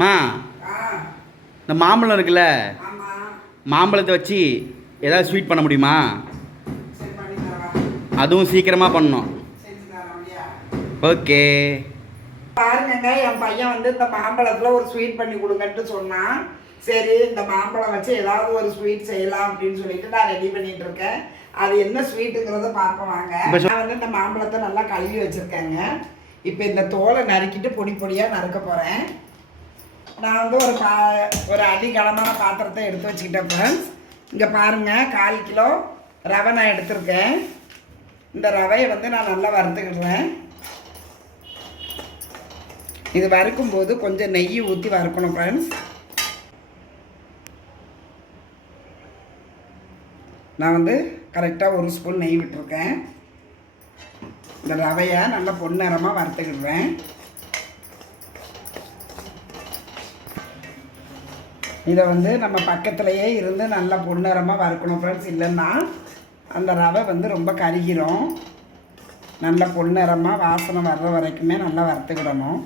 மா இந்த மாம்பழம் இருக்குல்ல, மாம்பழத்தை வச்சு ஏதாவது ஸ்வீட் பண்ண முடியுமா? அதுவும் சீக்கிரமாக பண்ணணும். ஓகே. பாருங்க, என் பையன் வந்து இந்த மாம்பழத்தில் ஒரு ஸ்வீட் பண்ணி கொடுங்கன்ட்டு சொன்னான். சரி, இந்த மாம்பழம் வச்சு ஏதாவது ஒரு ஸ்வீட் செய்யலாம் அப்படின்னு சொல்லிட்டு நான் ரெடி பண்ணிட்டு இருக்கேன். அது என்ன ஸ்வீட்டுங்கிறத பார்ப்போம் வாங்க. நான் வந்து இந்த மாம்பழத்தை நல்லா கழுவி வச்சுருக்கேங்க. இப்போ இந்த தோலை நறுக்கிட்டு பொடி பொடியாக நறுக்க போகிறேன். நான் வந்து ஒரு அடிகனமான பாத்திரத்தை எடுத்து வச்சுக்கிட்டேன் ஃப்ரெண்ட்ஸ். இங்கே பாருங்கள், 1/4 கிலோ ரவை நான் எடுத்திருக்கேன். இந்த ரவையை வந்து நான் நல்லா வறுத்துக்கிடுறேன். இது வறுக்கும்போது கொஞ்சம் நெய் ஊற்றி வறுக்கணும் ஃப்ரெண்ட்ஸ். நான் வந்து கரெக்டாக 1 ஸ்பூன் நெய் விட்டுருக்கேன். இந்த ரவையை நல்லா பொன்னிறமாக வறுத்துக்கிடுவேன். இதை வந்து நம்ம பக்கத்துலேயே இருந்து நல்லா பொன்னிறமாக வறுக்கணும் ஃப்ரெண்ட்ஸ். இல்லைன்னா அந்த ரவை வந்து ரொம்ப கருகிரும். நல்லா பொன்னிறமாக வாசனை வர்ற வரைக்குமே நல்லா வறுத்துக்கிடணும்.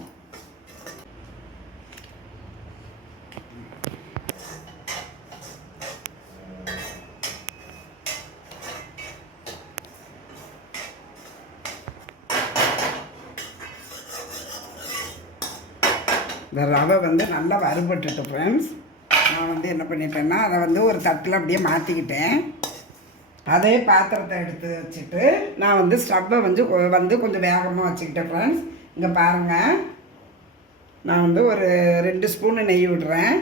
இந்த ரவை வந்து நல்லா வறுபட்டுட்டு ஃப்ரெண்ட்ஸ். நான் வந்து என்ன பண்ணிட்டேன்னா அதை வந்து ஒரு தட்டில் அப்படியே மாற்றிக்கிட்டேன். அதே பாத்திரத்தை எடுத்து வச்சுட்டு நான் வந்து ஸ்டவ்வை வந்து கொஞ்சம் வேகமாக வச்சுக்கிட்டேன் ஃப்ரெண்ட்ஸ். இங்கே பாருங்கள், நான் வந்து ஒரு 2 ஸ்பூனு நெய் விடுறேன்.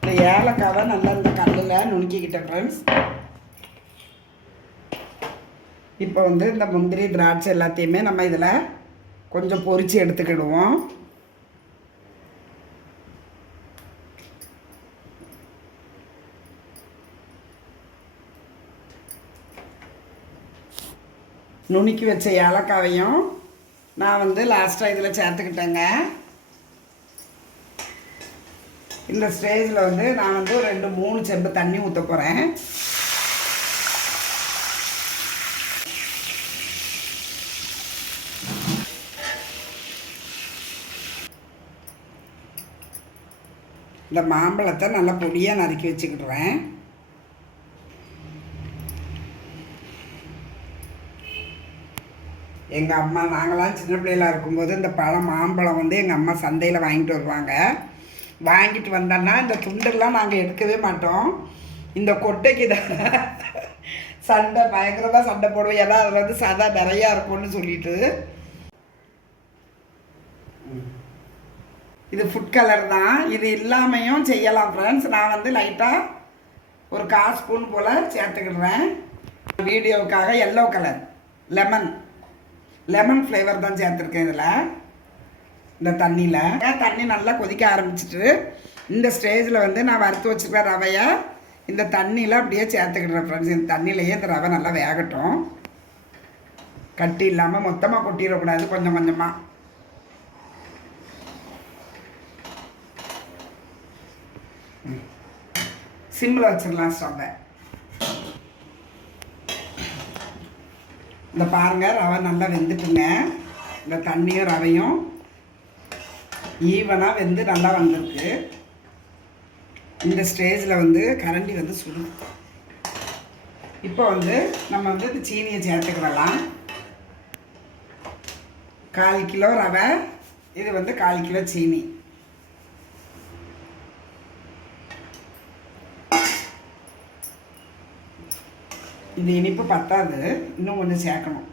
இந்த ஏலக்காவை நல்லா இந்த கல்லில் நுணுக்கிக்கிட்டேன் ஃப்ரெண்ட்ஸ். இப்போ வந்து இந்த முந்திரி திராட்சை எல்லாத்தையுமே நம்ம இதில் கொஞ்சம் பொரித்து எடுத்துக்கிடுவோம். நுணுக்கி வச்ச ஏலக்காவையும் நான் வந்து லாஸ்ட்டாக இதில் சேர்த்துக்கிட்டேங்க. இந்த ஸ்டேஜில் வந்து நான் வந்து ஒரு 2-3 செம்பு தண்ணி ஊற்ற போகிறேன். இந்த மாம்பழத்தை நல்லா பொடியாக நறுக்கி வச்சுக்கிடுவேன். எங்கள் அம்மா நாங்களாம் சின்ன பிள்ளைகளாக இருக்கும்போது இந்த மாம்பழம் வந்து எங்கள் அம்மா சந்தையில் வாங்கிட்டு வருவாங்க. வாங்கிட்டு வந்தோன்னா இந்த துண்டெல்லாம் நாங்கள் எடுக்கவே மாட்டோம். இந்த கொட்டைக்கு தான் பயங்கரமாக சண்டை போடுவோம். ஏன்னா அதில் வந்து சதை நிறையா இருக்கும்னு சொல்லிட்டு. இது ஃபுட் கலர் தான். இது இல்லாமையும் செய்யலாம் ஃப்ரெண்ட்ஸ். நான் வந்து லைட்டாக ஒரு 1/4 ஸ்பூன் போல் சேர்த்துக்கிடுறேன். வீடியோவுக்காக எல்லோ கலர் லெமன் ஃப்ளேவர் தான் சேர்த்துருக்கேன் இதில். இந்த தண்ணியில் தண்ணி நல்லா கொதிக்க ஆரம்பிச்சிட்டு இந்த ஸ்டேஜில் வந்து நான் வறுத்து வச்சுருக்க ரவையை இந்த தண்ணியில் அப்படியே சேர்த்துக்கிடுறேன் ஃப்ரெண்ட்ஸ். இந்த தண்ணியிலையே இந்த ரவை நல்லா வேகட்டும். கட்டி இல்லாமல் மொத்தமாக கொட்டிடக்கூடாது, கொஞ்சம் கொஞ்சமாக. சிம்மில் வச்சிடலாம் ஸ்டவ்வை. இந்த பாருங்கள், ரவை நல்லா வெந்துட்டுங்க. இந்த தண்ணியும் ரவையும் ஈவனாக வெந்து நல்லா வந்திருக்கு. இந்த ஸ்டேஜில் வந்து கரண்டி வந்து சுடும். இப்போ வந்து நம்ம வந்து இந்த சீனியை சேர்த்துக்கிடலாம். 1/4 கிலோ ரவை, இது வந்து 1/4 கிலோ சீனி. இது இனிப்பு பத்தாது, இன்னும் கொஞ்சம் சேர்க்கணும்.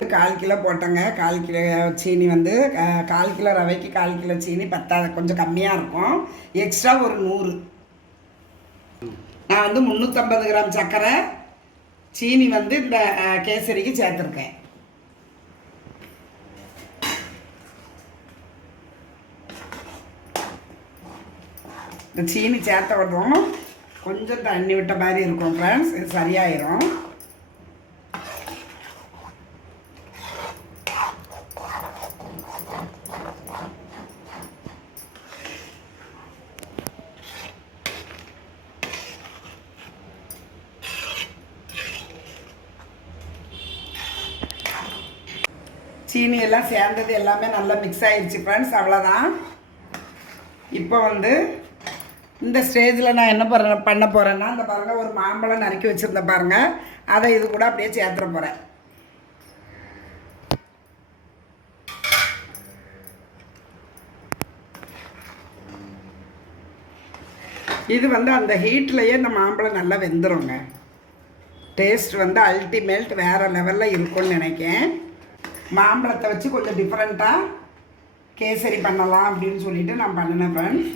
1/4 கிலோ போட்டேங்க. 1/4 கிலோ சீனி வந்து 1/4 கிலோ ரவைக்கு 1/4 கிலோ சீனி பத்தாது, கொஞ்சம் கம்மியாக இருக்கும். எக்ஸ்ட்ரா ஒரு 100. நான் வந்து 350 கிராம் சர்க்கரை சீனி வந்து இந்த கேசரிக்கு சேர்த்துருக்கேன். இந்த சீனி சேர்த்த விடுறோம், கொஞ்சம் தண்ணி விட்ட மாதிரி இருக்கும் ஃப்ரெண்ட்ஸ். இது சரியாயிரும். சீனி எல்லாம் சேர்ந்தது எல்லாமே நல்லா மிக்ஸ் ஆகிடுச்சு ஃப்ரெண்ட்ஸ். அவ்வளோதான். இப்போ வந்து இந்த ஸ்டேஜில் நான் என்ன பண்ண போகிறேன்னா, இந்த பாருங்கள் ஒரு மாம்பழம் நறுக்கி வச்சுருந்தேன் பாருங்கள், அதை இது கூட அப்படியே சேர்த்துற போகிறேன். இது வந்து அந்த ஹீட்லேயே இந்த மாம்பழம் நல்லா வெந்துருங்க. டேஸ்ட் வந்து அல்டிமேட் வேறு லெவலில் இருக்கும்னு நினைக்கிறேன். மாம்பழத்தை வச்சு கொஞ்சம் டிஃப்ரெண்ட்டாக கேசரி பண்ணலாம் அப்படின்னு சொல்லிட்டு நான் பண்ணினேன் ஃப்ரெண்ட்ஸ்.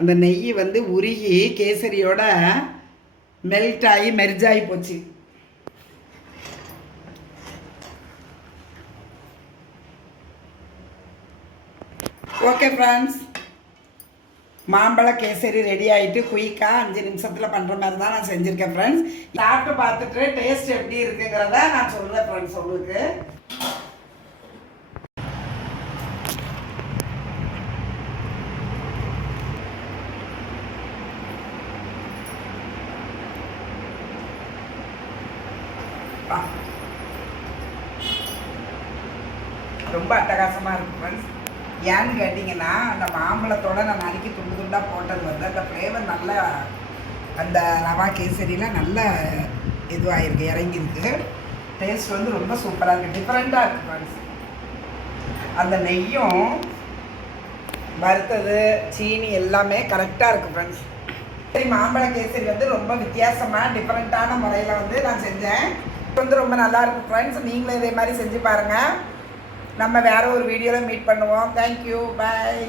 அந்த நெய் வந்து உருகி கேசரியோட மெல்ட் ஆகி மெர்ஜாகி போச்சு. ஓகே ஃப்ரெண்ட்ஸ், மாம்பழ கேசரி ரெடி ஆகிட்டு குயிக்காக 5 நிமிஷத்தில் பண்ணுற மாதிரி தான் நான் செஞ்சுருக்கேன் ஃப்ரெண்ட்ஸ். சாப்பிட்டு பார்த்துட்டு டேஸ்ட் எப்படி இருக்குங்கிறத நான் சொல்கிறேன் ஃப்ரெண்ட்ஸ் உங்களுக்கு. ரொம்ப அட்டகாசமாக இருக்குது ஃப்ரெண்ட்ஸ். ஏன்னு கேட்டிங்கன்னா, அந்த மாம்பழத்தோடு நான் நறுக்கி துண்டு துண்டாக போட்டது வந்து அந்த ஃப்ளேவர் நல்லா அந்த ரவா கேசரியில் நல்ல இதுவாகிருக்கு, இறங்கியிருக்கு. டேஸ்ட் வந்து ரொம்ப சூப்பராக இருக்குது, டிஃப்ரெண்ட்டாக இருக்குது ஃப்ரெண்ட்ஸ். அந்த நெய்யும் வறுத்தது சீனி எல்லாமே கரெக்டாக இருக்குது ஃப்ரெண்ட்ஸ். சரி, மாம்பழ கேசரி வந்து ரொம்ப வித்தியாசமாக டிஃப்ரெண்ட்டான முறையில் வந்து நான் செஞ்சேன். வந்து ரொம்ப நல்லாயிருக்கும் ஃப்ரெண்ட்ஸ். நீங்களும் இதே மாதிரி செஞ்சு பாருங்கள். நம்ம வேறு ஒரு வீடியோவில் மீட் பண்ணுவோம். தேங்க்யூ, பாய்.